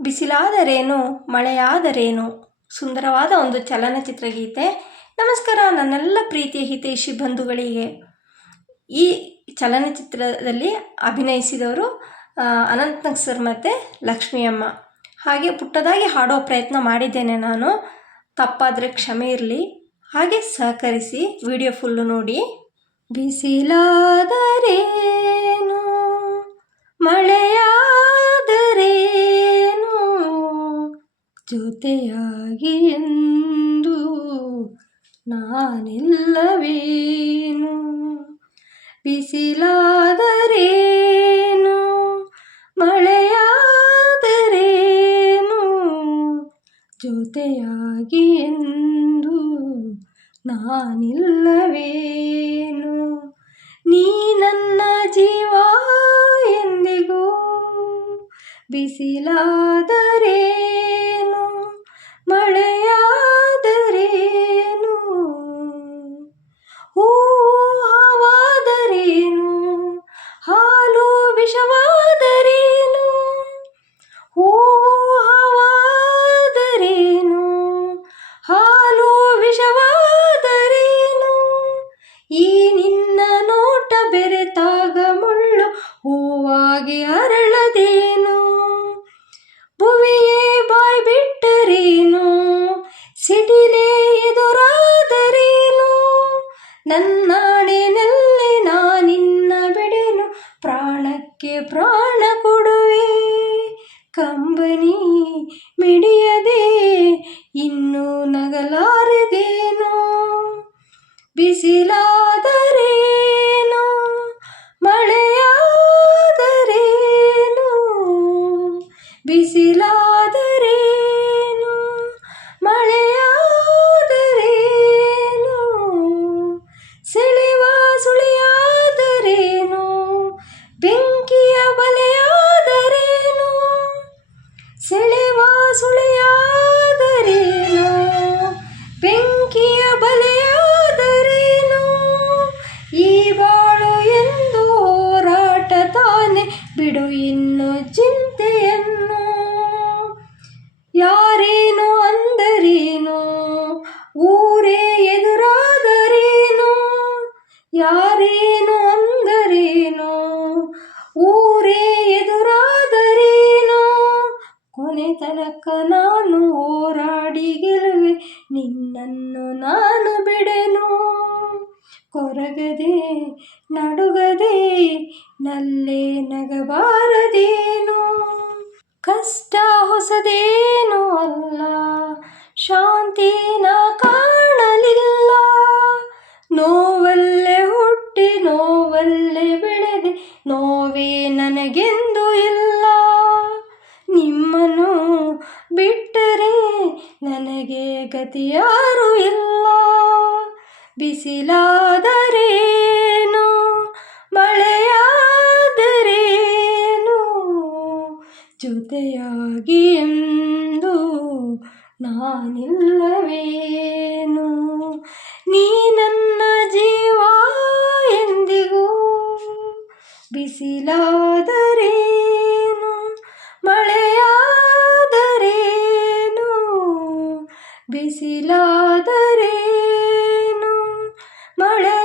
ಬಿಸಿಲಾದರೇನು, ಮಳೆಯಾದರೇನು? ಸುಂದರವಾದ ಒಂದು ಚಲನಚಿತ್ರ ಗೀತೆ ನಮಸ್ಕಾರ, ನನ್ನೆಲ್ಲ ಪ್ರೀತಿಯ ಹಿತೈಷಿ ಬಂಧುಗಳಿಗೆ. ಈ ಚಲನಚಿತ್ರದಲ್ಲಿ ಅಭಿನಯಿಸಿದವರು ಅನಂತ್ ನಾಗ್ ಸರ್ ಮತ್ತು ಲಕ್ಷ್ಮಿಯಮ್ಮ. ಹಾಗೆ ಪುಟ್ಟದಾಗಿ ಹಾಡೋ ಪ್ರಯತ್ನ ಮಾಡಿದ್ದೇನೆ ನಾನು. ತಪ್ಪಾದರೆ ಕ್ಷಮೆ ಇರಲಿ. ಹಾಗೆ ಸಹಕರಿಸಿ, ವಿಡಿಯೋ ಫುಲ್ಲು ನೋಡಿ. ಬಿಸಿಲಾದರೇನು ಜೊತೆಯಾಗಿ ಎಂದು ನಾನಿಲ್ಲವೇನು? ಬಿಸಿಲಾದರೇನು? ಮಳೆಯಾದರೇನು? ಜೊತೆಯಾಗಿ ಎಂದು ನಾನಿಲ್ಲವೇನು? ನೀ ನನ್ನ ಜೀವ ಎಂದಿಗೂ ಬಿಸಿಲಾದರೇನು ಮಳೆಯಾದರೇನು ನನ್ನಾಣೆನಲ್ಲಿ ನಾನಿನ್ನ ಬಿಡೆನು ಪ್ರಾಣಕ್ಕೆ ಪ್ರಾಣ ಕೊಡುವೆ. ಕಂಬನಿ ಮಿಡಿಯದೆ ಇನ್ನು ನಗಲಾರದೇನೋ. ಬಿಸಿಲಾದರೇನು ಊರೇ ಎದುರಾದರೇನೋ? ಕೊನೆ ತನಕ ನಾನು ಹೋರಾಡಿ ಗೆಲುವೆ ನಿನ್ನನ್ನು ನಾನು ಬಿಡೆನು. ಕೊರಗದೆ, ನಡುಗದೆ, ನಲ್ಲೇ ನಗಬಾರದೇನು? ಕಷ್ಟ ಹೊಸದೇನು ಅಲ್ಲ, ಶಾಂತಿನ ಕಾಣಲಿಲ್ಲ. ಗತಿಯಾರು ಇಲ್ಲ. ಬಿಸಿಲಾದರೇನು? ಮಳೆಯಾದರೇನು? ಜೊತೆಯಾಗಿ ಎಂದು ನಾನಿಲ್ಲವೇನು? ನೀ ನನ್ನ ಜೀವ ಎಂದಿಗೂ ಬಿಸಿಲಾದರೇನು ಬಿಸಿಲಾದರೇನು? ಮಳೆಯಾದರೇನು?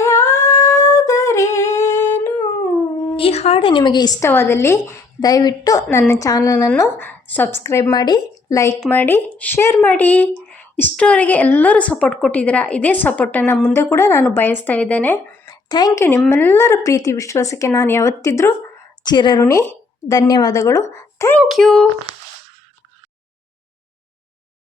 ಈ ಹಾಡು ನಿಮಗೆ ಇಷ್ಟವಾದಲ್ಲಿ ದಯವಿಟ್ಟು ನನ್ನ ಚಾನಲನ್ನು ಸಬ್ಸ್ಕ್ರೈಬ್ ಮಾಡಿ, ಲೈಕ್ ಮಾಡಿ, ಶೇರ್ ಮಾಡಿ. ಇಷ್ಟರವರೆಗೆ ಎಲ್ಲರೂ ಸಪೋರ್ಟ್ ಕೊಟ್ಟಿದ್ದೀರಾ, ಇದೇ ಸಪೋರ್ಟನ್ನು ಮುಂದೆ ಕೂಡ ನಾನು ಬಯಸ್ತಾ ಇದ್ದೇನೆ. ಥ್ಯಾಂಕ್ ಯು ನಿಮ್ಮೆಲ್ಲರ ಪ್ರೀತಿ ವಿಶ್ವಾಸಕ್ಕೆ ನಾನು ಯಾವತ್ತಿದ್ರೂ ಚಿರಋಣಿ. ಧನ್ಯವಾದಗಳು. Thank you.